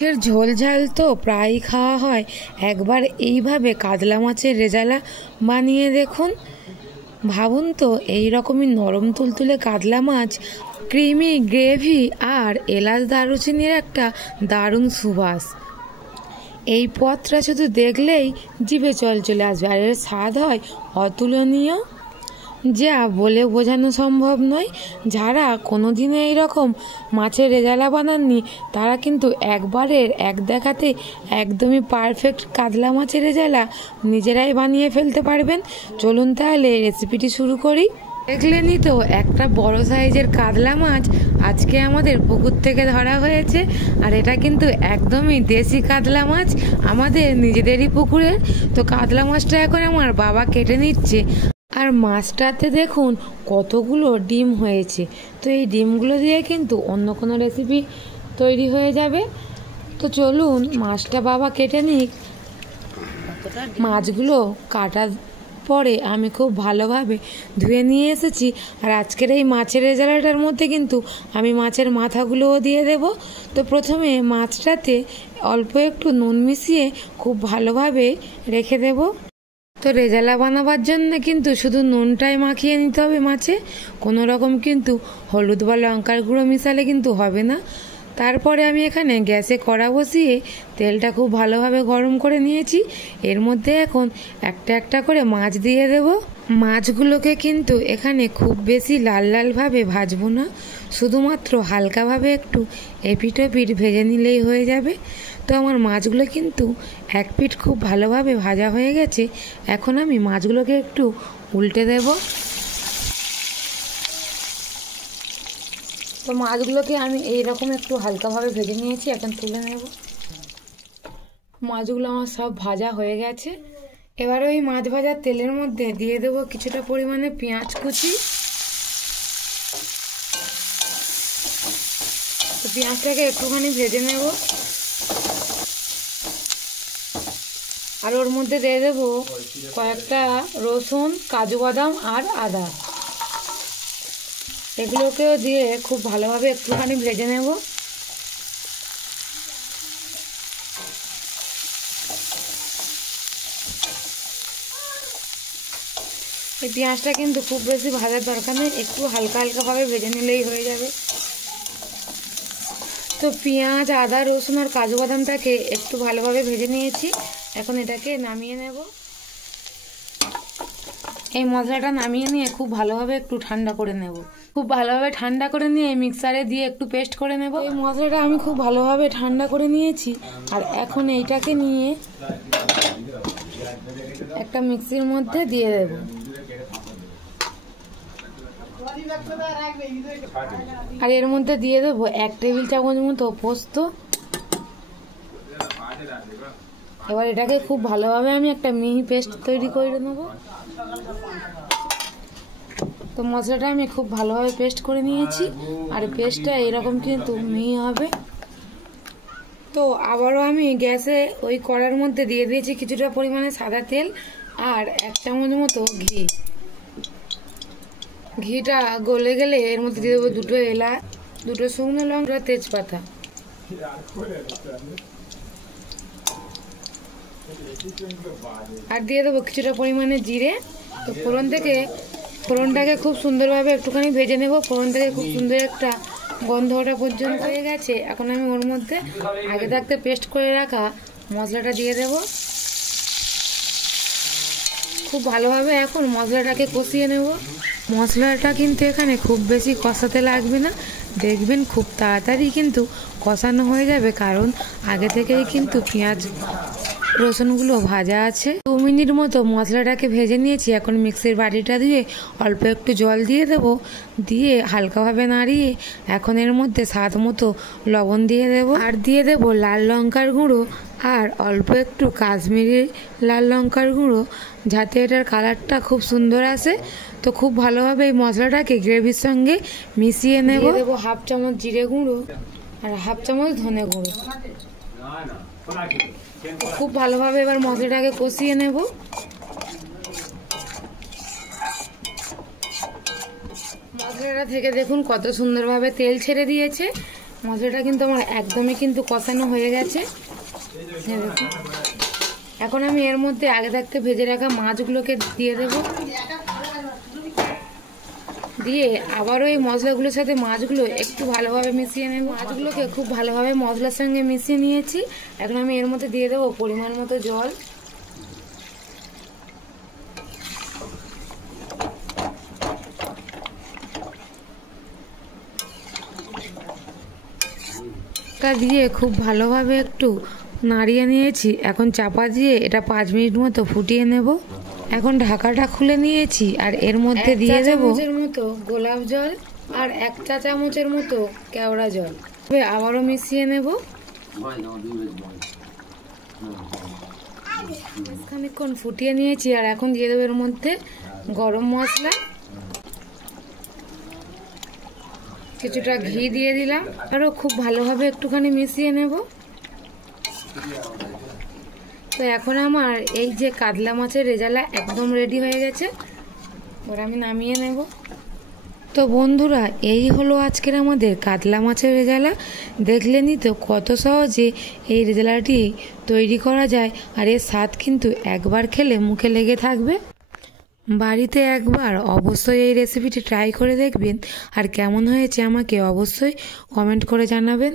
এর ঝোল ঝাল তো প্রায় খাওয়া হয়, একবার এইভাবে কাতলা মাছের রেজালা বানিয়ে দেখুন। ভাবুন তো, এই রকমই নরম তুলতুলে কাতলা মাছ, ক্রিমি গ্রেভি আর এলাচ দারুচিনির একটা দারুণ সুবাস। এই পদটা শুধু দেখলেই জিভে জল চলে আসবে, আর এর স্বাদ হয় অতুলনীয়, যা বলে বোঝানো সম্ভব নয়। যারা কোনোদিনও এইরকম মাছের রেজালা বানাননি, তারা কিন্তু একবারের এক দেখাতে একদমই পারফেক্ট কাতলা মাছের রেজালা নিজেরাই বানিয়ে ফেলতে পারবেন। চলুন তাহলে রেসিপিটি শুরু করি। দেখলেনই তো, একটা বড় সাইজের কাতলা মাছ আজকে আমাদের পুকুর থেকে ধরা হয়েছে। আর এটা কিন্তু একদমই দেশি কাতলা মাছ, আমাদের নিজেদেরই পুকুরের। তো কাতলা মাছটা এখন আমার বাবা কেটে নিচ্ছে। আর মাছটাতে দেখুন কতগুলো ডিম হয়েছে। তো এই ডিমগুলো দিয়ে কিন্তু অন্য কোনো রেসিপি তৈরি হয়ে যাবে। তো চলুন মাছটা বাবা কেটে নিক। মাছগুলো কাটার পরে আমি খুব ভালোভাবে ধুয়ে নিয়ে এসেছি। আর আজকের এই মাছের রেজালাটার মধ্যে কিন্তু আমি মাছের মাথাগুলোও দিয়ে দেব। তো প্রথমে মাছটাতে অল্প একটু নুন মিশিয়ে খুব ভালোভাবে রেখে দেব। তো রেজালা বানাবার জন্য কিন্তু শুধু নুনটাই মাখিয়ে নিতে হবে মাছে, কোনো রকম কিন্তু হলুদ বা লঙ্কার গুঁড়ো মিশালে কিন্তু হবে না। তারপরে আমি এখানে গ্যাসে কড়া বসিয়ে তেলটা খুব ভালোভাবে গরম করে নিয়েছি। এর মধ্যে এখন একটা একটা করে মাছ দিয়ে দেব। মাছগুলোকে কিন্তু এখানে খুব বেশি লাল লালভাবে ভাজবো না, শুধুমাত্র হালকাভাবে একটু এপিট ওপিট ভেজে নিলেই হয়ে যাবে। তো আমার মাছগুলো কিন্তু এক পিঠ খুব ভালোভাবে ভাজা হয়ে গেছে। এখন আমি মাছগুলোকে একটু উল্টে দেব। তো মাছগুলোকে আমি এইরকম একটু হালকাভাবে ভেজে নিয়েছি, এখন তুলে নেব। মাছগুলো আমার সব ভাজা হয়ে গেছে। এবার ওই মাছ ভাজার তেলের মধ্যে দিয়ে দেব কিছুটা পরিমাণে পেঁয়াজ কুচি। তো পেঁয়াজটাকে একটুখানি ভেজে নেব। আর ওর মধ্যে দিয়ে দেবো কয়েকটা রসুন, কাজু বাদাম আর আদা। এগুলোকেও দিয়ে খুব ভালোভাবে একটুখানি ভেজে নেব। এই পেঁয়াজটা কিন্তু খুব বেশি ভাজার দরকার নেই, একটু হালকা হালকাভাবে ভেজে নিলেই হয়ে যাবে। তো পেঁয়াজ, আদা, রসুন আর কাজু বাদামটাকে একটু ভালোভাবে ভেজে নিয়েছি। এখন এটাকে নামিয়ে নেব। এই মশলাটা নামিয়ে নিয়ে খুব ভালোভাবে একটু ঠান্ডা করে নেব। খুব ভালোভাবে ঠান্ডা করে নিয়ে মিক্সারে দিয়ে একটু পেস্ট করে নেব। এই মশলাটা আমি খুব ভালোভাবে ঠান্ডা করে নিয়েছি। আর এখন এইটাকে নিয়ে একটা মিক্সির মধ্যে দিয়ে দেব। আর এর মধ্যে দিয়ে দেবো 1 টেবিল চামচ মতো পোস্ত। এবার এটাকে খুব ভালোভাবে আমি একটা মিহি পেস্ট তৈরি করে নেব। তো মশলাটা আমি খুব ভালোভাবে পেস্ট করে নিয়েছি। আর পেস্টটা এরকম কিন্তু মিহি হবে। তো আবারও আমি গ্যাসে ওই কড়ার মধ্যে দিয়ে দিয়েছি কিছুটা পরিমাণে সাদা তেল আর 1 চামচ মতো ঘি। ঘিটা গলে গেলে এর মধ্যে দিয়ে দেবো 2 এলাচ, 2 শুকনো লঙ্কা, তেজপাতা। আর দিয়ে দেবো কিছুটা পরিমাণে জিরে। তো ফোড়নটাকে খুব সুন্দরভাবে একটুখানি ভেজে নেব। ফোড়ন থেকে খুব সুন্দর একটা গন্ধ ওঠা পর্যন্ত হয়ে গেছে। এখন আমি ওর মধ্যে আগে থাকতে পেস্ট করে রাখা মশলাটা দিয়ে দেব। খুব ভালোভাবে এখন মশলাটাকে কষিয়ে নেব। মশলাটা কিন্তু এখানে খুব বেশি কষাতে লাগবে না, দেখবেন খুব তাড়াতাড়ি কিন্তু কষানো হয়ে যাবে, কারণ আগে থেকেই কিন্তু পেঁয়াজ রসুনগুলো ভাজা আছে। 2 মিনিট মতো মশলাটাকে ভেজে নিয়েছি। এখন মিক্সির বাটিটা দিয়ে অল্প একটু জল দিয়ে দেব। দিয়ে হালকাভাবে নাড়িয়ে এখন এর মধ্যে স্বাদ মতো লবণ দিয়ে দেব। আর দিয়ে দেব লাল লঙ্কার গুঁড়ো আর অল্প একটু কাশ্মীরি লাল লঙ্কার গুঁড়ো, যাতে এটার কালারটা খুব সুন্দর আসে। তো খুব ভালোভাবে এই মশলাটাকে গ্রেভির সঙ্গে মিশিয়ে নেব। দেবো 1/2 চামচ জিরে গুঁড়ো আর 1/2 চামচ ধনে গুঁড়ো। খুব ভালোভাবে এবার মশলাটাকে কষিয়ে নেব। মশলাটা থেকে দেখুন কত সুন্দরভাবে তেল ছেড়ে দিয়েছে। মশলাটা কিন্তু আমার একদমই কিন্তু কষানো হয়ে গেছে। দেখুন, এখন আমি এর মধ্যে আগে থাকতে ভেজে রাখা মাছগুলোকে দিয়ে দেব। দিয়ে আবারও এই মশলাগুলোর সাথে মাছগুলো একটু ভালোভাবে মিশিয়ে নেব। মাছগুলোকে খুব ভালোভাবে মশলার সঙ্গে মিশিয়ে নিয়েছি। এখন আমি এর মধ্যে দিয়ে দেবো পরিমাণ মতো জল। দিয়ে খুব ভালোভাবে একটু নাড়িয়ে নিয়েছি। এখন চাপা দিয়ে এটা 5 মিনিট মতো ফুটিয়ে নেব। এখন ঢাকাটা খুলে নিয়েছি আর এর মধ্যে দিয়ে দেবো এর মতো গোলাপ জল আর 1 চা চামচের মতো কেওড়া জল। আবারও মিশিয়ে নেব। খানিকক্ষণ ফুটিয়ে নিয়েছি আর এখন দিয়ে দেবো এর মধ্যে গরম মশলা, কিছুটা ঘি দিয়ে দিলাম। আরও খুব ভালোভাবে একটুখানি মিশিয়ে নেব। তো এখন আমার এই যে কাতলা মাছের রেজালা একদম রেডি হয়ে গেছে। ওরা আমি নামিয়ে নেব। তো বন্ধুরা, এই হলো আজকের আমাদের কাতলা মাছের রেজালা। দেখলেনই তো কত সহজে এই রেজালাটি তৈরি করা যায়। আর এর স্বাদ কিন্তু একবার খেলে মুখে লেগে থাকবে। বাড়িতে একবার অবশ্যই এই রেসিপিটি ট্রাই করে দেখবেন। আর কেমন হয়েছে আমাকে অবশ্যই কমেন্ট করে জানাবেন।